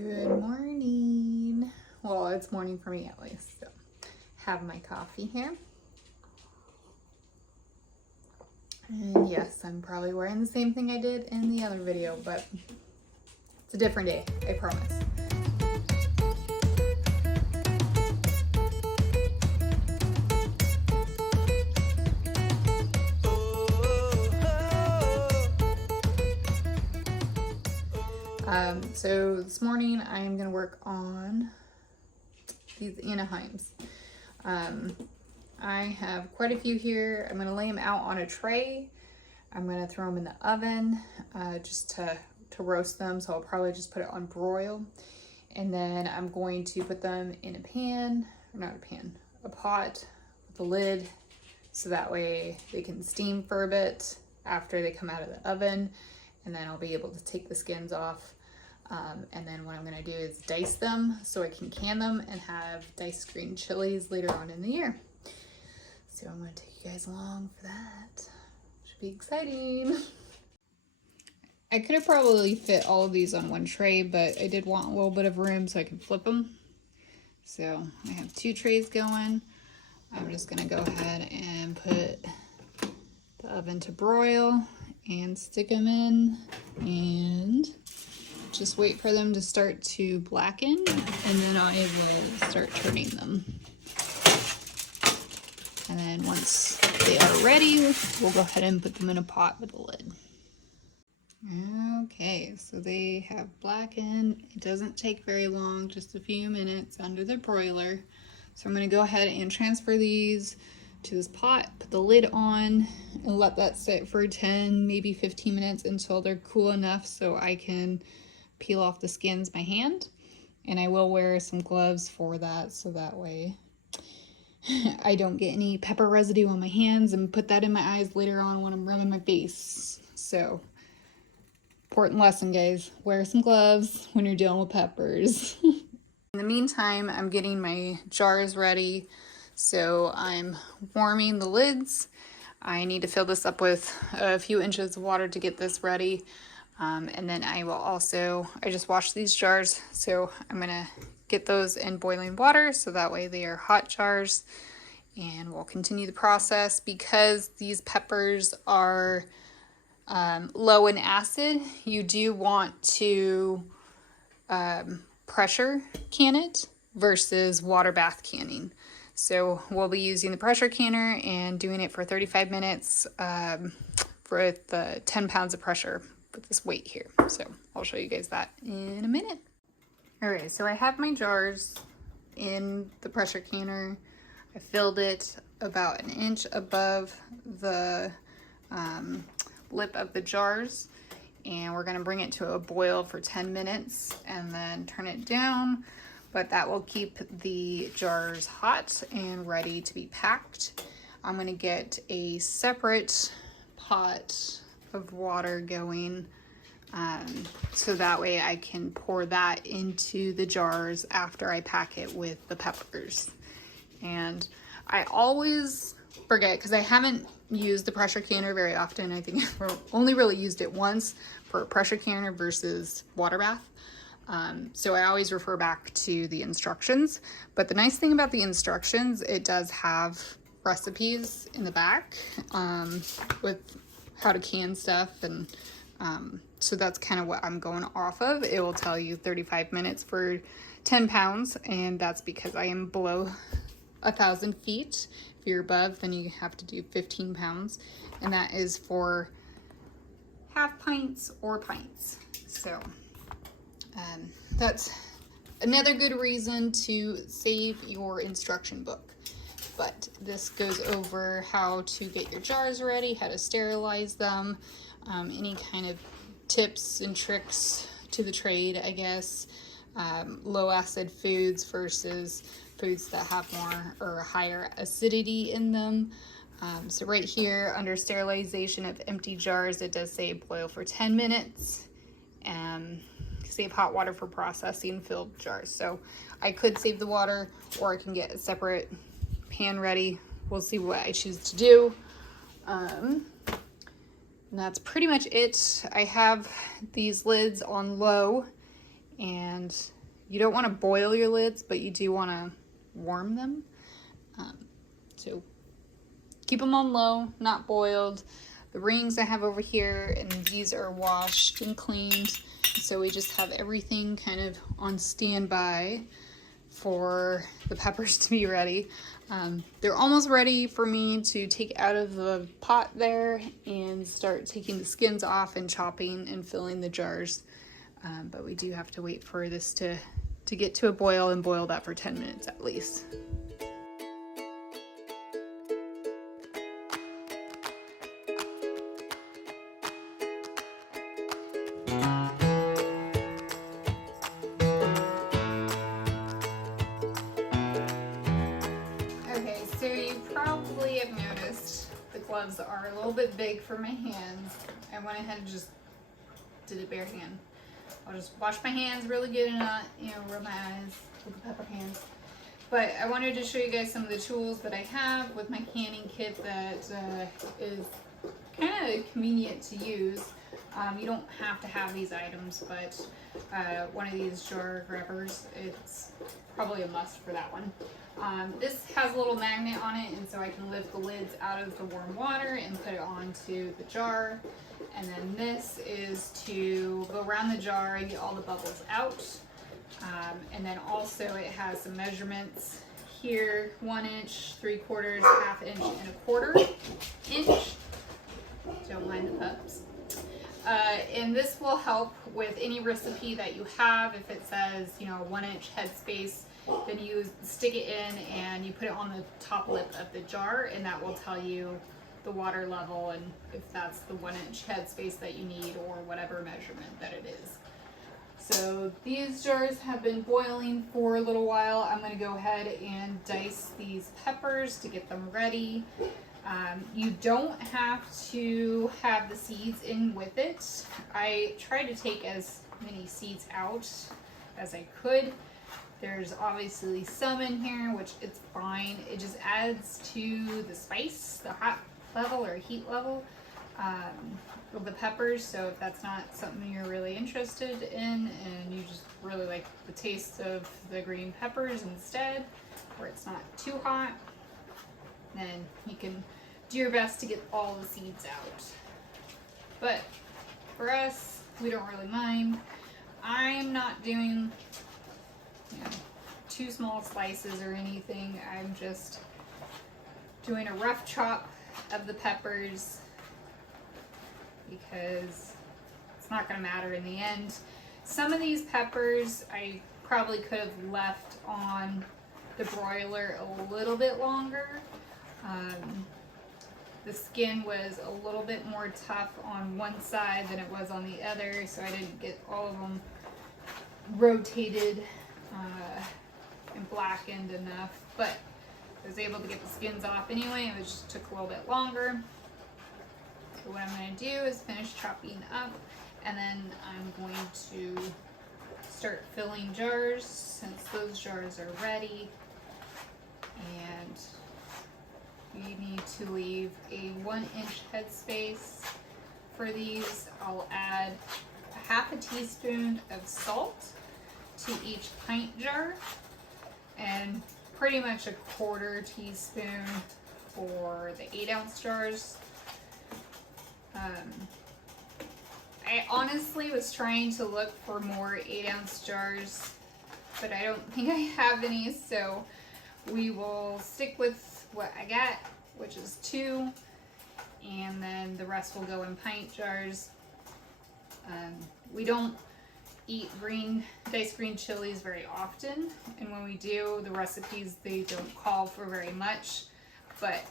Good morning. Well, it's morning for me at least. So, have my coffee here. And yes, I'm probably wearing the same thing I did in the other video, but it's a different day, I promise. So this morning I am going to work on these Anaheims. I have quite a few here. I'm going to lay them out on a tray. I'm going to throw them in the oven just to roast them. So I'll probably just put it on broil. And then I'm going to put them in a pan, or not a pan, a pot with a lid. So that way they can steam for a bit after they come out of the oven. And then I'll be able to take the skins off. And then what I'm going to do is dice them so I can can them and have diced green chilies later on in the year. So I'm going to take you guys along for that. Should be exciting. I could have probably fit all of these on one tray, but I did want a little bit of room so I can flip them. So I have two trays going. I'm just going to go ahead and put the oven to broil and stick them in and just wait for them to start to blacken, and then I will start turning them. And then once they are ready, we'll go ahead and put them in a pot with a lid. Okay, so they have blackened. It doesn't take very long, just a few minutes under the broiler. So I'm going to go ahead and transfer these to this pot, put the lid on, and let that sit for 10, maybe 15 minutes until they're cool enough so I can peel off the skins by hand. And I will wear some gloves for that, so that way I don't get any pepper residue on my hands and put that in my eyes later on when I'm rubbing my face. So, important lesson, guys. Wear some gloves when you're dealing with peppers. In the meantime, I'm getting my jars ready. So I'm warming the lids. I need to fill this up with a few inches of water to get this ready. And then I will also, I just washed these jars, so I'm going to get those in boiling water so that way they are hot jars. And we'll continue the process. Because these peppers are low in acid, you do want to pressure can it versus water bath canning. So we'll be using the pressure canner and doing it for 35 minutes for the 10 pounds of pressure with this weight here. So I'll show you guys that in a minute. All right, so I have my jars in the pressure canner. I filled it about 1 inch above the lip of the jars, and we're gonna bring it to a boil for 10 minutes and then turn it down. But that will keep the jars hot and ready to be packed. I'm gonna get a separate pot of water going so that way I can pour that into the jars after I pack it with the peppers. And I always forget, because I haven't used the pressure canner very often. I think I've only really used it once for a pressure canner versus water bath. So I always refer back to the instructions. But the nice thing about the instructions, it does have recipes in the back with how to can stuff, and so that's kind of what I'm going off of. It will tell you 35 minutes for 10 pounds, and that's because I am below 1,000 feet. If you're above, then you have to do 15 pounds, and that is for half pints or pints. So that's another good reason to save your instruction book. But this goes over how to get your jars ready, how to sterilize them, any kind of tips and tricks to the trade, I guess. Low acid foods versus foods that have more or higher acidity in them. So right here under sterilization of empty jars, it does say boil for 10 minutes. Save hot water for processing filled jars. So I could save the water, or I can get a separate pan ready. We'll see what I choose to do. And that's pretty much it. I have these lids on low, and you don't want to boil your lids, but you do want to warm them. So keep them on low, not boiled. The rings I have over here, and these are washed and cleaned. So we just have everything kind of on standby for the peppers to be ready. They're almost ready for me to take out of the pot there and start taking the skins off and chopping and filling the jars. But we do have to wait for this to get to a boil and boil that for 10 minutes at least. Okay, so you probably have noticed the gloves are a little bit big for my hands. I went ahead and just did it bare hand. I'll just wash my hands really good and not, rub my eyes with the pepper hands. But I wanted to show you guys some of the tools that I have with my canning kit that is kind of convenient to use. You don't have to have these items, but one of these jar grabbers, it's probably a must for that one. This has a little magnet on it, and so I can lift the lids out of the warm water and put it onto the jar. And then this is to go around the jar and get all the bubbles out. And then also it has some measurements here: 1 inch, 3/4, 1/2 inch, and 1/4 inch. Don't mind the pups. And this will help with any recipe that you have. If it says, 1 inch headspace, then you stick it in and you put it on the top lip of the jar, and that will tell you the water level and if that's the 1 inch headspace that you need or whatever measurement that it is. So these jars have been boiling for a little while. I'm going to go ahead and dice these peppers to get them ready. You don't have to have the seeds in with it. I tried to take as many seeds out as I could. There's obviously some in here, which it's fine. It just adds to the spice, the hot level or heat level of the peppers. So if that's not something you're really interested in and you just really like the taste of the green peppers instead, where it's not too hot, then you can do your best to get all the seeds out. But for us, we don't really mind. I'm not doing 2 small slices or anything. I'm just doing a rough chop of the peppers because it's not going to matter in the end. Some of these peppers I probably could have left on the broiler a little bit longer. The skin was a little bit more tough on one side than it was on the other, so I didn't get all of them rotated and blackened enough, but I was able to get the skins off anyway. It just took a little bit longer. So what I'm going to do is finish chopping up, and then I'm going to start filling jars since those jars are ready. And you need to leave a 1 inch headspace for these. I'll add 1/2 teaspoon of salt to each pint jar and pretty much a 1/4 teaspoon for the 8-ounce jars. I honestly was trying to look for more 8-ounce jars, but I don't think I have any, so we will stick with what I got, which is 2, and then the rest will go in pint jars. We don't eat diced green chilies very often, and when we do, the recipes, they don't call for very much, but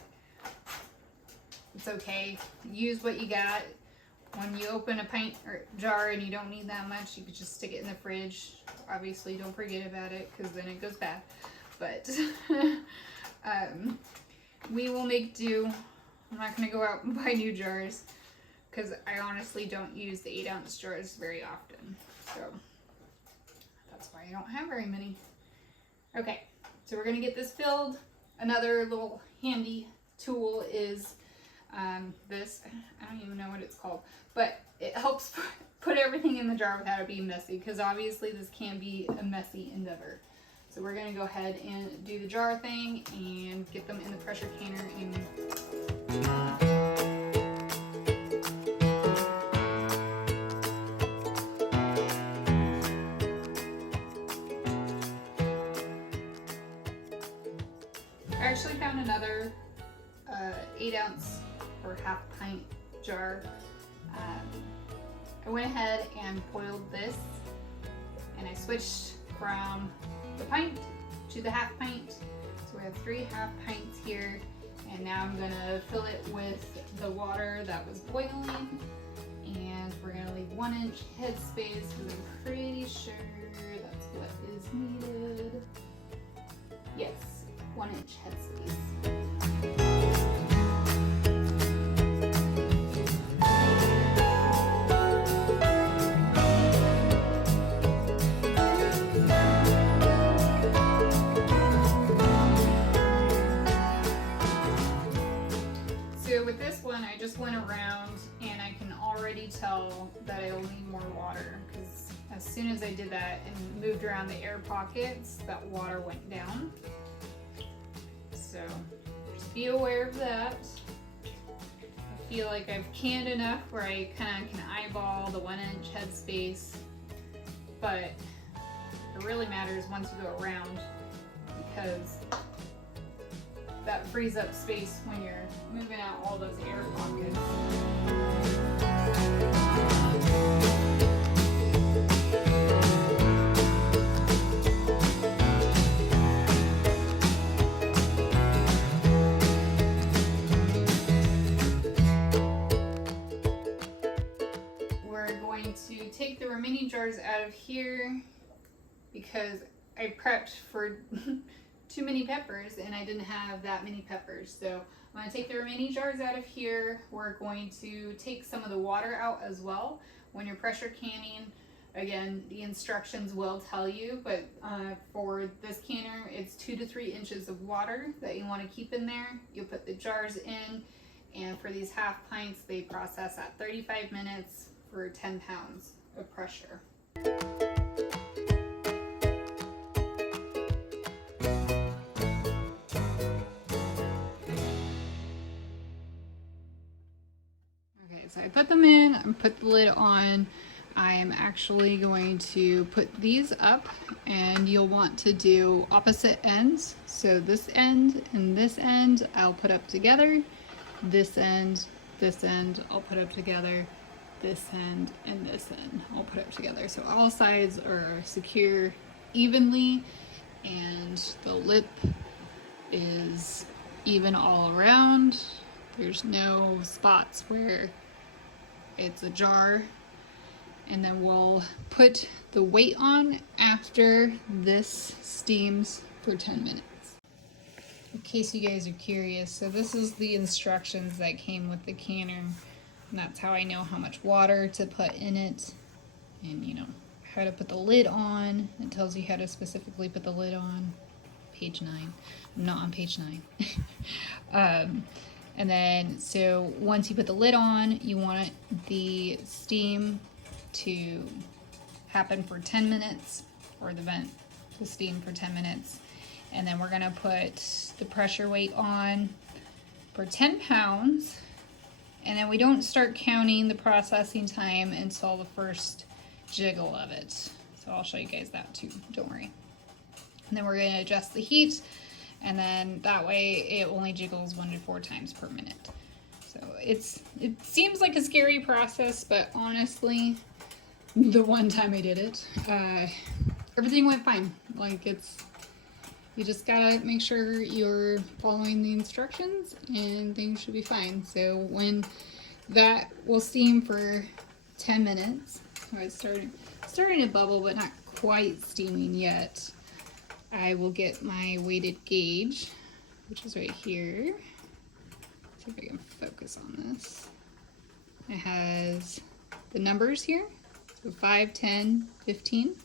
it's okay. Use what you got. When you open a pint or jar and you don't need that much, you could just stick it in the fridge. Obviously, don't forget about it because then it goes bad. But we will make do. I'm not going to go out and buy new jars because I honestly don't use the 8-ounce jars very often. So that's why I don't have very many. Okay, so we're going to get this filled. Another little handy tool is this. I don't even know what it's called, but it helps put everything in the jar without it being messy, because obviously this can be a messy endeavor. So we're gonna go ahead and do the jar thing and get them in the pressure canner and I actually found another 8-ounce or half pint jar. I went ahead and boiled this, and I switched from the pint to the half pint. So we have 3 half pints here, and now I'm gonna fill it with the water that was boiling, and we're gonna leave 1-inch headspace because I'm pretty sure that's what is needed. Yes. 1-inch headspace. So with this one, I just went around and I can already tell that I'll need more water, because as soon as I did that and moved around the air pockets, that water went down. So just be aware of that. I feel like I've canned enough where I kind of can eyeball the 1-inch headspace, but it really matters once you go around, because that frees up space when you're moving out all those air pockets. To take the remaining jars out of here, because I prepped for too many peppers and I didn't have that many peppers. So I'm going to take the remaining jars out of here. We're going to take some of the water out as well. When you're pressure canning, again, the instructions will tell you, but for this canner, it's 2 to 3 inches of water that you want to keep in there. You'll put the jars in, and for these half pints, they process at 35 minutes for 10 pounds of pressure. Okay, so I put them in, I put the lid on. I am actually going to put these up, and you'll want to do opposite ends. So this end and this end I'll put up together. This end, I'll put up together. This end and this end I'll put up together, so all sides are secure evenly and the lip is even all around. There's no spots where it's ajar. And then we'll put the weight on after this steams for 10 minutes. In case you guys are curious, so this is the instructions that came with the canner. And that's how I know how much water to put in it, and you know, how to put the lid on. It tells you how to specifically put the lid on. Page 9. I'm not on page 9. And then, so once you put the lid on, you want the steam to happen for 10 minutes, or the vent to steam for 10 minutes. And then we're gonna put the pressure weight on for 10 pounds. And then we don't start counting the processing time until the first jiggle of it. So I'll show you guys that too, don't worry. And then we're going to adjust the heat, and then that way it only jiggles 1 to 4 times per minute. So it seems like a scary process, but honestly, the one time I did it, everything went fine. Like, you just gotta make sure you're following the instructions and things should be fine. So when that will steam for 10 minutes, so it's starting to bubble but not quite steaming yet, I will get my weighted gauge, which is right here. See if I can focus on this. It has the numbers here, so 5, 10, 15.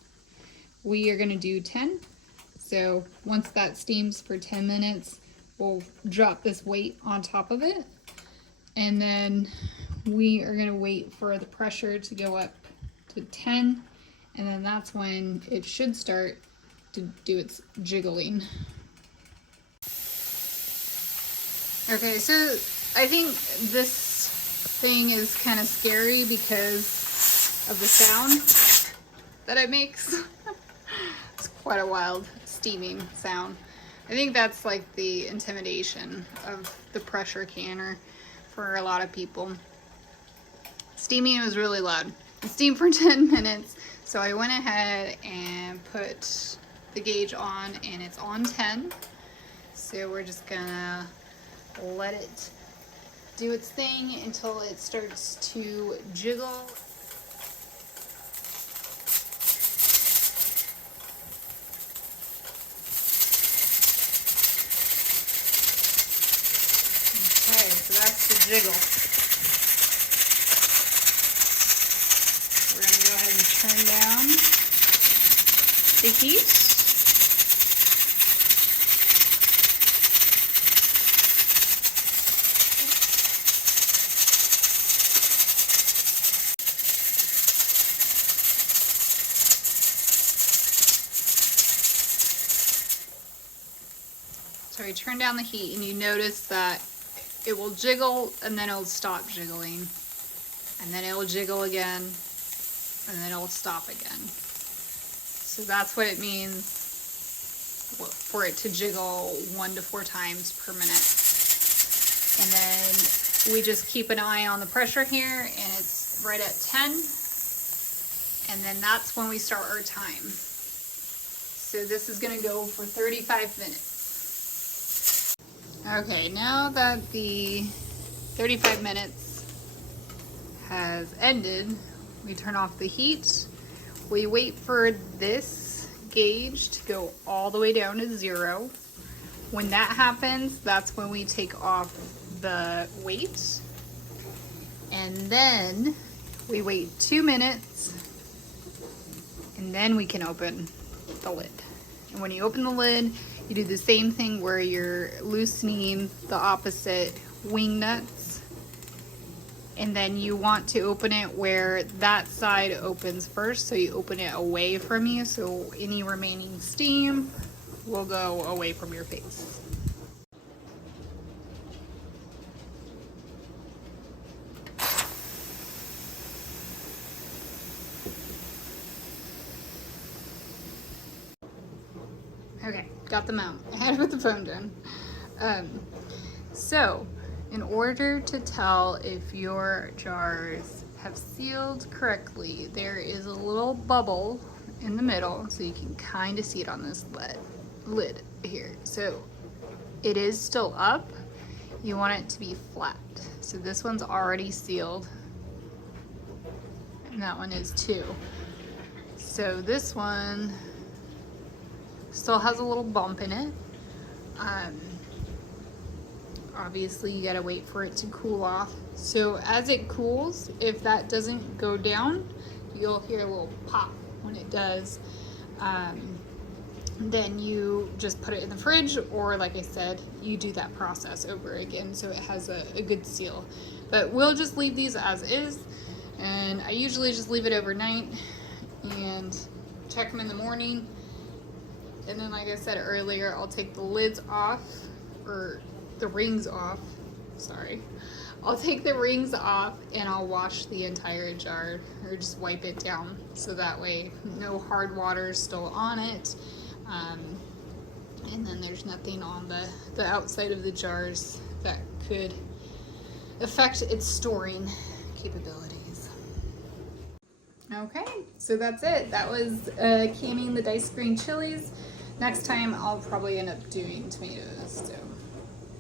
We are gonna do 10. So once that steams for 10 minutes, we'll drop this weight on top of it. And then we are gonna wait for the pressure to go up to 10, and then that's when it should start to do its jiggling. Okay, so I think this thing is kind of scary because of the sound that it makes. It's quite a wild steaming sound. I think that's like the intimidation of the pressure canner for a lot of people. Steaming was really loud. It steamed for 10 minutes, so I went ahead and put the gauge on, and it's on 10. So we're just gonna let it do its thing until it starts to jiggle. Okay, so that's the jiggle. We're going to go ahead and turn down the heat. So you turn down the heat and you notice that it will jiggle and then it'll stop jiggling. And then it will jiggle again and then it will stop again. So that's what it means for it to jiggle 1 to 4 times per minute. And then we just keep an eye on the pressure here, and it's right at 10. And then that's when we start our time. So this is going to go for 35 minutes. Okay, now that the 35 minutes has ended, we turn off the heat. We wait for this gauge to go all the way down to 0. When that happens, that's when we take off the weight. And then we wait 2 minutes, and then we can open the lid. And when you open the lid, you do the same thing where you're loosening the opposite wing nuts. And then you want to open it where that side opens first, so you open it away from you, so any remaining steam will go away from your face. Okay, got them out. I had to put the phone down. So, in order to tell if your jars have sealed correctly, there is a little bubble in the middle, so you can kind of see it on this lid here. So, it is still up. You want it to be flat. So this one's already sealed, and that one is too. So this one still has a little bump in it. Obviously you gotta wait for it to cool off. So as it cools, if that doesn't go down, you'll hear a little pop when it does. Then you just put it in the fridge, or like I said, you do that process over again so it has a good seal. But we'll just leave these as is, and I usually just leave it overnight and check them in the morning. And then, like I said earlier, I'll take the lids off, or the rings off, sorry. I'll take the rings off and I'll wash the entire jar, or just wipe it down, so that way no hard water is still on it. And then there's nothing on the outside of the jars that could affect its storing capabilities. Okay, so that's it. That was canning the diced green chilies. Next time I'll probably end up doing tomatoes, so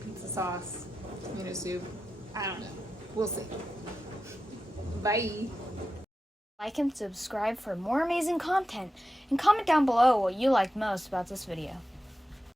pizza sauce, tomato soup, I don't know. We'll see. Bye. Like and subscribe for more amazing content, and comment down below what you liked most about this video.